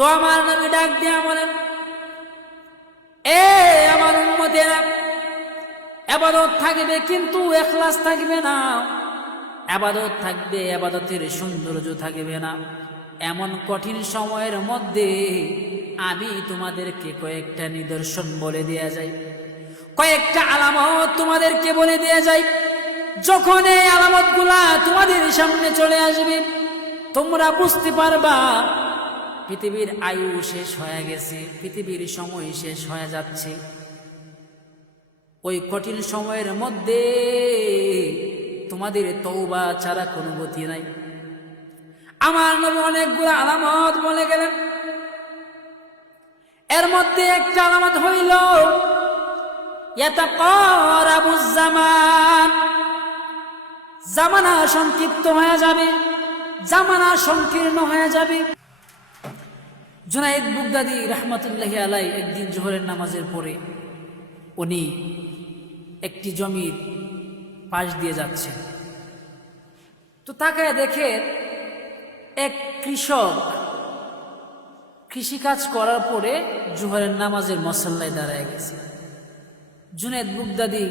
তো আমার নবী ডাক দিয়া বলেন, এ আমার উম্মতেরা, আবাদত থাকবে কিন্তু এখলাস থাকবে না। আবাদত থাকবে, আবাদতের সৌন্দর্য থাকবে না। এমন কঠিন সময়ের মধ্যে আমি তোমাদেরকে কয়েকটা নিদর্শন বলে দেয়া যাই। কয়েকটা আলামত তোমাদেরকে বলে দেয়া যায় যখন এই আলামতগুলা তোমাদের সামনে চলে আসবে, তোমরা বুঝতে পারবা পৃথিবীর আয়ু শেষ হয়ে গেছে, পৃথিবীর সময় শেষ হয়ে যাচ্ছে। ওই কঠিন সময়ের মধ্যে তোমাদের তৌবা ছাড়া কোনো গতি নাই। আমার নবী অনেকগুলো আলামত বলে গেলেন। এর মধ্যে একটা আলামত হইল জামান। জামানা সংক্ষিপ্ত হয়ে যাবে, জামানা সংকীর্ণ হয়ে যাবে। জুনাইদ বুগদাদি রহমতুল্লাহ আলাই একদিন জোহরের নামাজের পরে উনি একটি জমির পাশ দিয়ে যাচ্ছেন। তো তাকায় দেখে এক কৃষক কৃষিকাজ করার পরে জোহরের নামাজের মশল্লায় দাঁড়ায় গেছে। জুনেদ বুগদাদি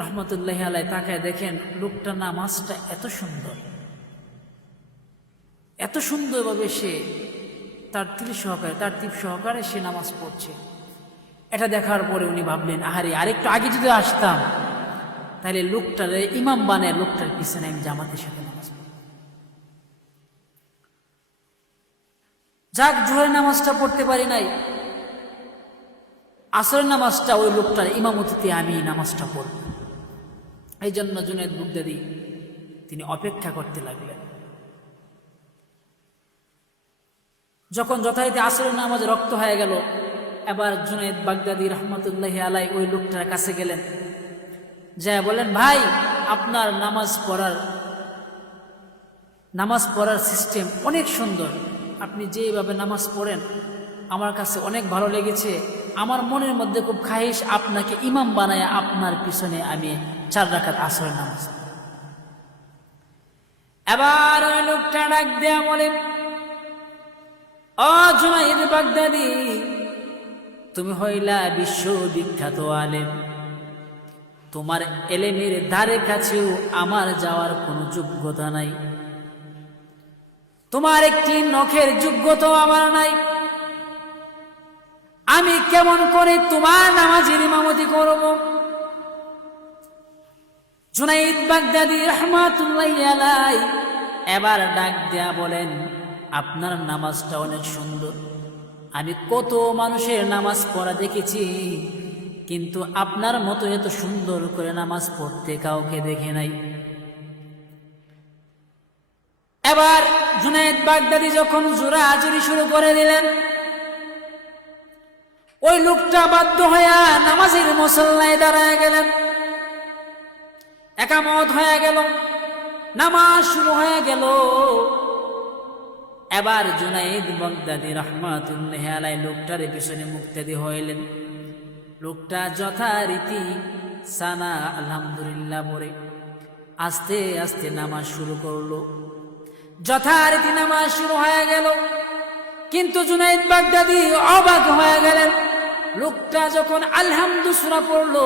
রহমতুল্লাহ আলাই তাকায় দেখেন লোকটা নামাজটা এত সুন্দর। এত সুন্দরভাবে সে তার সহকারে, তার তীর সহকারে সে নামাজ পড়ছে। এটা দেখার পরে উনি ভাবলেন, আহারে, আরেকটু আগে যদি আসতাম, তাহলে লোকটার, ইমাম বানায় লোকটার পিছনে আমি জামাতের সাথে নামাজ যাক, জোহরের নামাজটা পড়তে পারি নাই। আসরের নামাজটা ওই লোকটার ইমামতিতে আমি নামাজটা পড়ব। এই জন্য জুনেদ বুগদাদি, তিনি অপেক্ষা করতে লাগলেন। যখন যথারীতি আসরের নামাজ রক্ত হয়ে গেল, এবার জুনেদ বাগদাদি রহমতুল্লাহ আলাই ওই লোকটার কাছে গেলেন। যা বলেন ভাই, আপনার নামাজ পড়ার নামাজ পড়ার সিস্টেম অনেক সুন্দর। আপনি যেভাবে নামাজ পড়েন, আমার কাছে অনেক ভালো লেগেছে। আমার মনের মধ্যে খুব খাহিস আপনাকে ইমাম বানায় আপনার পিছনে আমি চার রাখার আসরের নামাজ এবার ওই লোকটা ডাক দেয়া বলেন ও জুনাইদ বাগদাদি, তুমি হইলা বিশ্ববিখ্যাত আলেম। তোমার এলেমের ধারে কাছেও আমার যাওয়ার কোনো যোগ্যতা নাই। তোমার একটি নখের যোগ্যতাও আমার নাই। আমি কেমন করে তোমার নামাজের ইমামতি করব? জুনাইদ বাগদাদি রহমাতুল্লাহ এবার ডাক দেয়া বলেন আপনার নামাজটা অনেক সুন্দর। আমি কত মানুষের নামাজ পড়া দেখেছি, কিন্তু আপনার মতো এত সুন্দর করে নামাজ পড়তে কাউকে দেখে নাই। এবার জুনায়দ বাগদাদি যখন জোরাজুরি শুরু করে দিলেন, ওই লোকটা বাধ্য হইয়া নামাজের মুসল্লায় দাঁড়ায় গেলেন। একামত হয়ে গেল, নামাজ শুরু হয়ে গেল। এবার জুনাইদ বগদাদি রহমাতুল্লাহ আলাই লোকটার পিছনে মুক্তাদি হইলেন। লোকটা যথারীতি সানা আলহামদুলিল্লাহ পরে আস্তে আস্তে নামাজ শুরু করল। যথারীতি নামাজ শুরু হয়ে গেল। কিন্তু জুনাইদ বাগদাদি অবাক হয়ে গেলেন। লোকটা যখন আলহামদু সুরা পড়ল,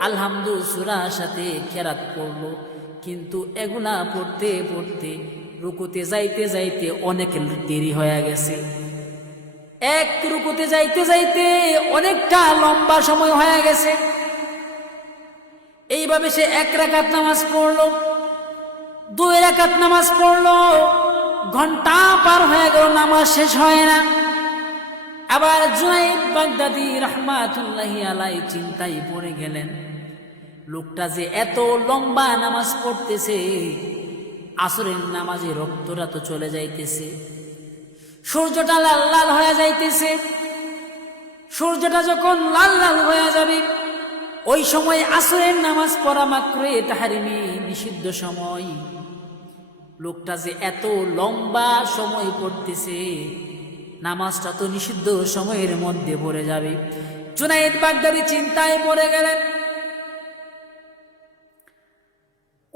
আলহামদু সুরার সাথে খেরাত পড়ল। কিন্তু এগুলা পড়তে পড়তে রুকুতে যাইতে যাইতে অনেক দেরি হয়ে গেছে। এক রুকুতে যাইতে যাইতে অনেকটা লম্বা সময় হয়ে গেছে। এইভাবে সে এক রাকাত নামাজ পড়ল, দুই রাকাত নামাজ পড়ল, ঘণ্টা পার হয়ে গেল, নামাজ শেষ হয় না। আবার জুনাইব বাগদাদি রহমাতুল্লাহি আলাই চিন্তায় পড়ে গেলেন, লোকটা যে এত লম্বা নামাজ পড়তেছে আসরের নামাজে রক্তটা তো চলে যাইতেছে। সূর্যটা লাল লাল হয়ে যাইতেছে। সূর্যটা যখন লাল লাল হয়ে যাবে, ওই সময় আসরের নামাজ পড়া মাত্রে তাহারিমি নিষিদ্ধ সময়। লোকটা যে এত লম্বা সময় পড়তেছে, নামাজটা তো নিষিদ্ধ সময়ের মধ্যে পড়ে যাবে। জুনাইদ বাগদাদি চিন্তায় পড়ে গেলেন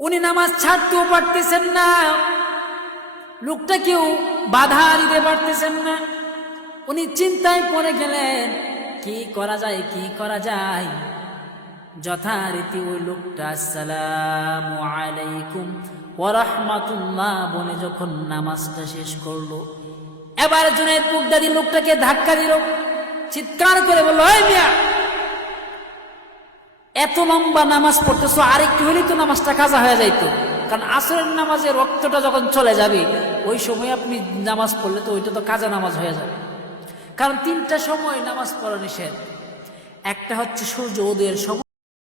উনি নামাজ ছাড়তেও পারতেছেন না। লোকটা কেউ বাধা দিতে পারতেছেন না। উনি চিন্তায় পড়ে গেলেন, কি করা যায়, কি করা যায়? যথারীতি ওই লোকটা, আসসালামু আলাইকুম ওরহমাতুল্লাহ বলে যখন নামাজটা শেষ করল, এবার জুনাইদ মুগদাদি লোকটাকে ধাক্কা দিল। চিৎকার করে বলল মিয়া এত লম্বা নামাজ পড়তেছো, আরেকটু হলেই তো নামাজটা কাজা হয়ে যাইতো। কারণ আসরের নামাজে রক্তটা যখন চলে যাবে, ওই সময় আপনি নামাজ পড়লে তো ওইটা তো কাজা নামাজ হয়ে যাবে। কারণ তিনটা সময় নামাজ পড়া নিষেধ। একটা হচ্ছে সূর্য উদয়ের সময়।